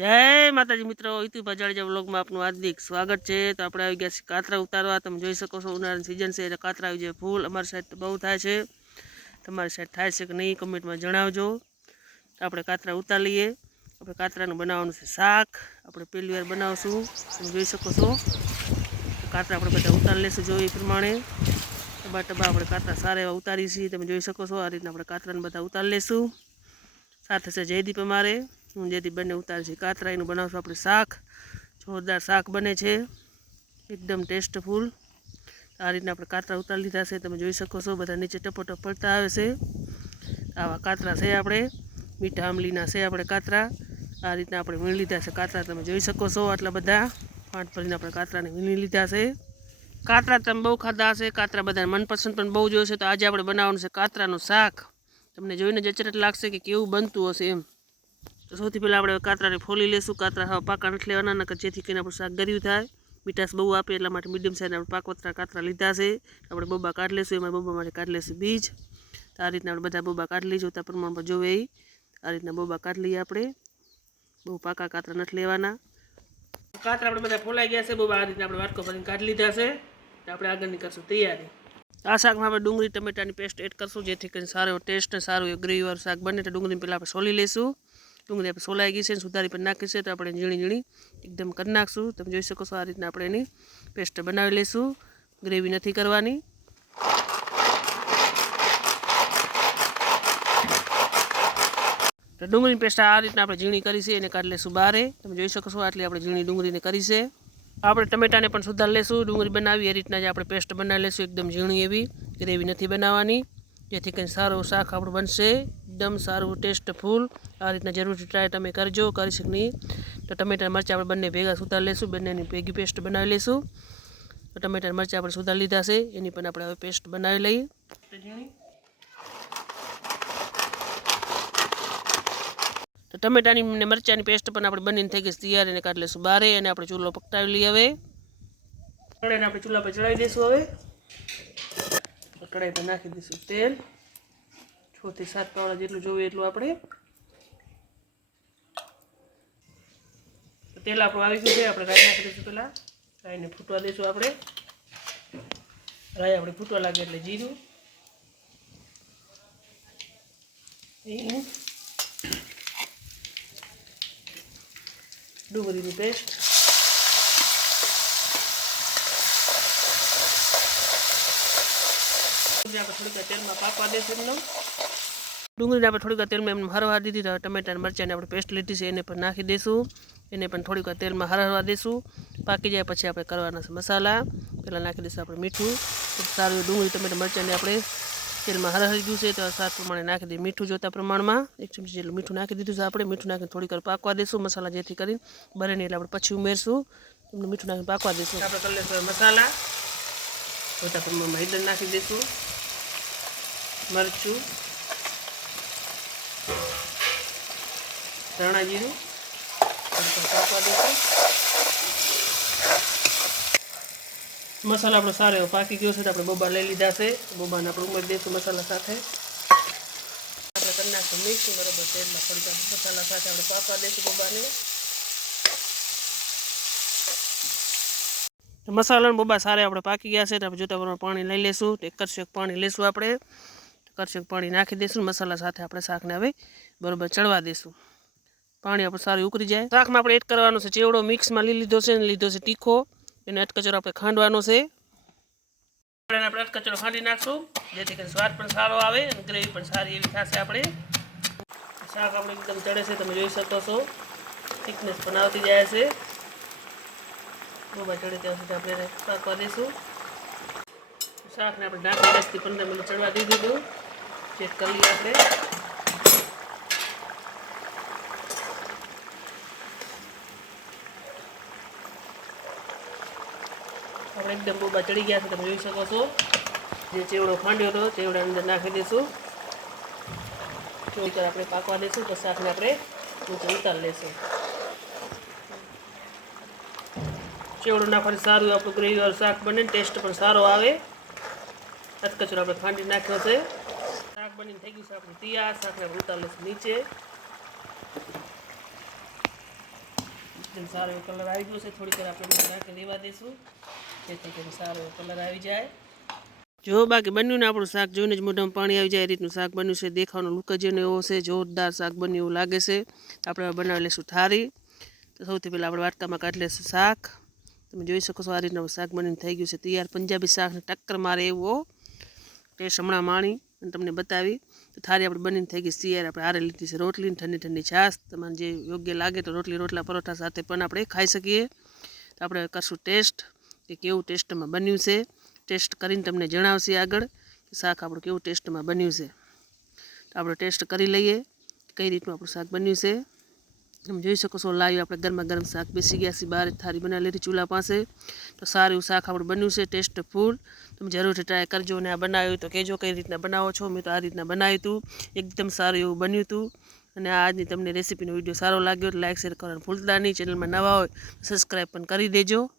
જય માતાજી મિત્રો યુટ્યુબ જાડેજા બ્લોગમાં આપનું હાર્દિક સ્વાગત છે. તો આપણે આવી ગયા છીએ કાતરા ઉતારવા. તમે જોઈ શકો છો, ઉનાળાની સિઝન છે એટલે કાતરા આવી જાય ફૂલ. અમારી સાઈડ બહુ થાય છે. તમારી સાઈડ થાય છે કે નહીં કમેન્ટમાં જણાવજો. આપણે કાતરા ઉતાર લઈએ આપણે કાતરાનું બનાવવાનું છે શાક. આપણે પહેલી વાર બનાવશું. તમે જોઈ શકો છો. કાતરા આપણે બધા ઉતાર લેશું જોઈએ એ પ્રમાણે. ટબા ટબા આપણે કાતરા સારા એવા ઉતારી તમે જોઈ શકો છો, આ રીતના આપણે કાતરાને બધા ઉતાર લેશું. સાથે છે જયદીપ અમારે. હું જેથી બંને ઉતારે છે. કાતરા એનું બનાવશું આપણે શાક. જોરદાર શાક બને છે. એકદમ ટેસ્ટફુલ. આ રીતના આપણે કાતરા ઉતારી લીધા છે. તમે જોઈ શકો છો, બધા નીચે ટપોટપ પડતા આવે છે. આવા કાતરા છે આપણે. મીઠા આંબલીના છે આપણે કાતરા. આ રીતના આપણે વીણી લીધા છે કાતરા. તમે જોઈ શકો છો આટલા બધા. પાંચ ભરીને આપણે કાતરાને વીણી લીધા છે. કાતરા તમે બહુ ખાધા હશે. કાતરા બધાને મનપસંદ પણ બહુ જોયું છે. તો આજે આપણે બનાવવાનું છે કાતરાનું શાક. તમને જોઈને જ અચરજ લાગશે કે કેવું બનતું હશે એમ. તો સૌથી પહેલાં આપણે કાતરાને ફોલી લેશું. કાતરા હવે પાકા નથી લેવાના, નકર જેથી કરીને આપણું શાક ગર્યું થાય. મીઠાશ બહુ આપે, એટલા માટે મીડિયમ સાઈઝ આપણે પાકવતરા કાતરા લીધા છે. આપણે બોબા કાઢી લેશું, એમાં બોબા માટે કાઢી લેશું બીજ. તો આ રીતના આપણે બધા બોબા કાઢી લઈશું ત્યાં પ્રમાણમાં જોવે એ આ રીતના બોબા કાઢી લઈએ આપણે. બહુ પાકા કાતરા નથી લેવાના. કાતરા આપણે બધા ફોલાઈ ગયા છે, બોબા આ રીતના આપણે વાટકો ભરીને કાઢી લીધા છે. તો આપણે આગળની કરશું તૈયારી. આ શાકમાં આપણે ડુંગળી, ટમેટાની પેસ્ટ એડ કરશું, જેથી કરીને સારો ટેસ્ટ અને સારું ગ્રેવીવાળું શાક બને, તો ડુંગળી પહેલાં આપણે સોલી લઈશું ડુંગળી આપણે સોલાઈ ગઈ છે અને સુધારી પણ નાખી છે તો આપણે ઝીણી ઝીણી એકદમ કરી નાખશું. તમે જોઈ શકો છો આ રીતના આપણે એની પેસ્ટ બનાવી લઈશું. ગ્રેવી નથી કરવાની. તો ડુંગળીની પેસ્ટ આ રીતના આપણે ઝીણી કરી છે, એને કાઢી લઈશું બારે તમે જોઈ શકો છો આટલી આપણે ઝીણી ડુંગળીને કરી છે. આપણે ટમેટાને પણ સુધાર લેશું ડુંગળી બનાવી એ રીતના જ આપણે પેસ્ટ બનાવી લઈશું. એકદમ ઝીણી એવી. ગ્રેવી નથી બનાવવાની. જેથી કરીને સારું શાક આપણું બનશે. એકદમ સારું ટેસ્ટફુલ આ રીતના જરૂરથી ટ્રાય તમે કરજો, કરી શકની. તો ટમેટા મરચાં આપણે બંને ભેગા સુધાર લેશું, બંનેની ભેગી પેસ્ટ બનાવી લઈશું તો ટમેટા મરચાં આપણે સુધાર લીધા છે, એની પણ આપણે હવે પેસ્ટ બનાવી લઈએ. તો ટમેટાની ને મરચાંની પેસ્ટ પણ આપણે બનીને થઈ ગઈ તૈયાર એને કાઢી લઈશું બારે અને આપણે ચૂલો પકટાવી લઈએ હવે. આપણે ચૂલા પર ચડાવી દઈશું હવે. કઢાઈ પર નાખી દઈશું તેલ. છ થી સાત પાવડા જેટલું જોઈએ એટલું આપણે. તેલ આપણું આવી ગયું છે. આપણે રાઈ નાખી દઈશું પહેલાં રાઈને ફૂટવા દઈશું આપણે. રાઈ આપણે ફૂટવા લાગે એટલે જીરું. ડુંગળીની પેસ્ટ. આપણે થોડીક તેલમાં એમને. ડુંગળીને આપણે થોડીક તેલમાં એમને હરવા દીધી હવે ટમેટા અને મરચાંની આપણે પેસ્ટ લીધી છે એને પણ નાખી દઈશું એને પણ થોડીક તેલમાં હરવા દઈશું પાકી જાય પછી આપણે કરવાના છે મસાલા. પહેલાં નાખી દઈશું આપણે મીઠું. સારું ડુંગળી ટમેટા મરચાંને આપણે તેલમાં હરહરી ગયું છે તો સાત પ્રમાણે નાખી દઈએ મીઠું જોતા પ્રમાણમાં. એક ચમચી જેટલું મીઠું નાખી દીધું છે આપણે. મીઠું નાખીને થોડીક વાર પાકવા દઈશું મસાલા જેથી કરીને બને એટલે આપણે પછી ઉમેરશું. એમને મીઠું નાખીને પાકવા દઈશું આપણે કરી લઈશું મસાલા. જોતા પ્રમાણમાં હળદર નાખી દઈશું. મરચું, ધાણા જીરું પાકવા દઈશું મસાલા આપણો સારો એવો પાકી ગયો છે તો આપણે બોબા લઈ લીધા છે. બોબાને આપણે ઉમેરી દઈશું મસાલા સાથે. આપણે કરી નાખીશું મિક્સ બરોબર તેલમાં થોડીક વાર મસાલા સાથે આપણે પાકવા દઈશું બોબાને. તો મસાલા બોબા સારા આપણે પાકી ગયા છે તો આપણે જોતા પ્રમાણે પાણી લઈ લઈશું. એક કરશેક પાણી લઈશું આપણે. કરશેક પાણી નાખી દઈશું મસાલા સાથે આપણે શાકને હવે બરોબર ચડવા દઈશું. પાણી આપણે સારું ઉકળી જાય. શાકમાં આપણે એડ કરવાનું છે ચેવડો મિક્સમાં લઈ લીધો છે ને લીધો છે તીખો. એનો અટકચરો આપણે ખાંડવાનો છે. આપણે અટકચરો ખાંડી નાખશું. જેથી કરીને સ્વાદ પણ સારો આવે અને ગ્રેવી પણ સારી એવી થશે આપણે. શાક આપણે એકદમ ચડે છે, તમે જોઈ શકો છો. થિકનેસ પણ આવતી જાય છે. બોબા ચડે ત્યાં સુધી આપણે પાકવા દઈશું. શાકને આપણે ઢાંકી દસથી પંદર મિનિટ ચડવા દીધું. ચેક કરી લઈએ આપણે આપણે એકદમ બોબા ચડી ગયા છે તમે જોઈ શકો છો જે ચેવડો ખાંડ્યો હતો ચેવડા અંદર નાખી દઈશું થોડી આપણે પાકવા દઈશું તો શાકને આપણે નીચે ઉતારી લઈશું ચેવડો નાખવાની સારું આપણું ગ્રેવીવાળું શાક બને ટેસ્ટ પણ સારો આવે અટકચરો આપણે ખાંડી નાખ્યો છે શાક બનીને થઈ ગયું છે આપણું તૈયાર શાકને આપણે ઉતારી લઈશું નીચે. એકદમ સારો એવો કલર આવી ગયો છે, થોડીક વાર આપણે એને લેવા દઈશું જેથી કરીને સારો એવો કલર આવી જાય. જો બાકી બન્યું ને આપણું શાક જોઈને જ મોઢામાં પાણી આવી જાય એ રીતનું શાક બન્યું છે. દેખાવાનો લુક જ એવો છે, જોરદાર શાક બન્યું એવું લાગે છે. આપણે બનાવી લઈશું થારી તો સૌથી પહેલાં આપણે વાટકામાં કાઢી લઈશું શાક. તમે જોઈ શકો છો આ રીતનું શાક બનીને થઈ ગયું છે. તૈયાર પંજાબી શાકને ટક્કર મારે એવો. ટેસ્ટ હમણાં માણી. અને તમને બતાવી થારી આપણે બનીને થઈ ગઈ તૈયાર. આપણે હારે લીધી છે રોટલી ઠંડી ઠંડી છાશ. તમને જે યોગ્ય લાગે તો રોટલી રોટલા પરોઠા સાથે પણ આપણે ખાઈ શકીએ. તો આપણે કરશું ટેસ્ટ. કે કેવું ટેસ્ટમાં બન્યું છે. ટેસ્ટ કરીને તમને જણાવશે આગળ કે શાક આપણું કેવું ટેસ્ટમાં બન્યું છે. તો આપણે ટેસ્ટ કરી લઈએ કઈ રીતનું આપણું શાક બન્યું છે. તમે જોઈ શકો છો, લાઈવ આપણે ગરમા ગરમ શાક બેસી ગયા છીએ બહાર થાળી બનાવી લીધી ચૂલા પાસે. તો સારું એવું શાક આપણું બન્યું છે ટેસ્ટ ફૂડ તમે જરૂરથી ટ્રાય કરજો અને આ બનાવ્યું તો કહેજો કઈ રીતના બનાવો છો? મેં તો આ રીતના બનાવ્યું હતું. એકદમ સારું એવું બન્યું હતું. અને આજની તમને રેસીપીનો વીડિયો સારો લાગ્યો લાઇક શેર કરવાનું ભૂલતા નહીં. ચેનલમાં નવા હોય સબસ્ક્રાઈબ પણ કરી દેજો.